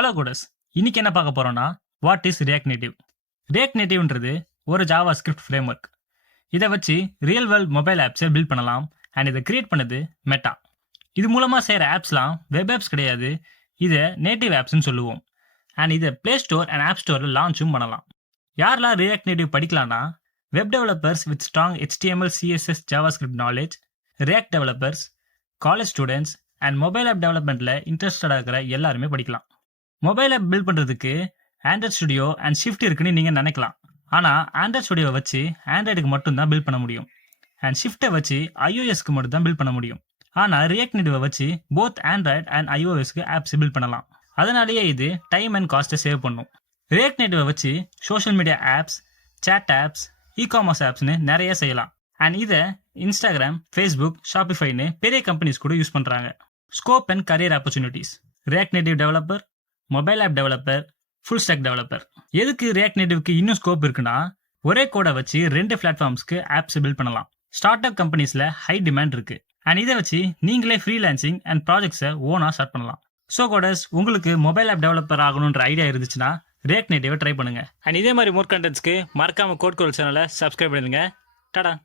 Hello codes. இன்னைக்கு என்ன பார்க்க போறோம்னா, what is React Native? React நேட்டிவ்ன்றது ஒரு ஜாவா ஸ்கிரிப்ட் ஃப்ரேம் ஒர்க். இதை வச்சு ரியல் வேர்ல்ட் மொபைல் ஆப்ஸை பில்ட் பண்ணலாம். அண்ட் இதை கிரியேட் பண்ணது மெட்டா. இது மூலமா செய்கிற ஆப்ஸ்லாம் வெப் ஆப்ஸ் கிடையாது, இதை நேட்டிவ் ஆப்ஸ்னு சொல்லுவோம். அண்ட் இதை பிளே ஸ்டோர் அண்ட் ஆப் ஸ்டோரில் லான்ச்சும் பண்ணலாம். யாரெல்லாம் ரியாக்ட் நேட்டிவ் படிக்கலாம்னா, web developers with strong HTML CSS JavaScript knowledge, React developers, college students and mobile app டெவலப்மெண்ட்டில் இன்ட்ரெஸ்டடாக இருக்கிற எல்லாருமே படிக்கலாம். மொபைல் ஆப் பில்ட் பண்ணுறதுக்கு ஆண்ட்ராய்ட் ஸ்டுடியோ அண்ட் ஷிஃப்ட் இருக்குன்னு நீங்கள் நினைக்கலாம். ஆனால் ஆண்ட்ராய்ட் ஸ்டுடியோவை வச்சு ஆண்ட்ராய்டுக்கு மட்டும்தான் பில்ட் பண்ண முடியும். அண்ட் ஷிஃப்ட்டை வச்சு iOSக்கு மட்டும் தான் பில்ட் பண்ண முடியும். ஆனால் ரியாக்ட் நேட்டிவை வச்சு போத் ஆண்ட்ராய்ட் அண்ட் iOSக்கு ஆப்ஸ் பில்ட் பண்ணலாம். அதனாலேயே இது டைம் அண்ட் காஸ்ட்டை சேவ் பண்ணும். ரியாக்ட் நேட்டிவை வச்சு social media apps, chat apps, e-commerce ஆப்ஸ்னு நிறைய செய்யலாம். அண்ட் இதை இன்ஸ்டாகிராம், ஃபேஸ்புக், ஷாப்பிஃபைன்னு பெரிய கம்பெனிஸ் கூட யூஸ் பண்ணுறாங்க. Scope and career opportunities. React Native developer, mobile app developer, full stack developer. எதுக்கு ரியாக்ட் நேட்டிவ்க்கு இன்னும் ஸ்கோப் இருக்குன்னா, ஒரே கோடை வச்சு 2 பிளாட்ஃபார்ம்ஸ்க்கு ஆப்ஸ் பில்ட் பண்ணலாம். ஸ்டார்ட் அப் கம்பெனிஸில் ஹை டிமாண்ட் இருக்கு. அண்ட் இதை வச்சு நீங்களே ஃப்ரீலான்சிங் அண்ட் ப்ராஜெக்ட்ஸை ஓனாக ஸ்டார்ட் பண்ணலாம். ஸோ கோடஸ், உங்களுக்கு மொபைல் ஆப் டெவலப்பர் ஆகணுன்ற ஐடியா இருந்துச்சுன்னா ரியாக்ட் நேட்டிவை ட்ரை பண்ணுங்க. அண்ட் இதே மாதிரி மோர் கண்டென்ட்ஸ்க்கு மறக்காம கோட் கோல் சேனலை சப்ஸ்கிரைப் பண்ணுங்க. டாடா.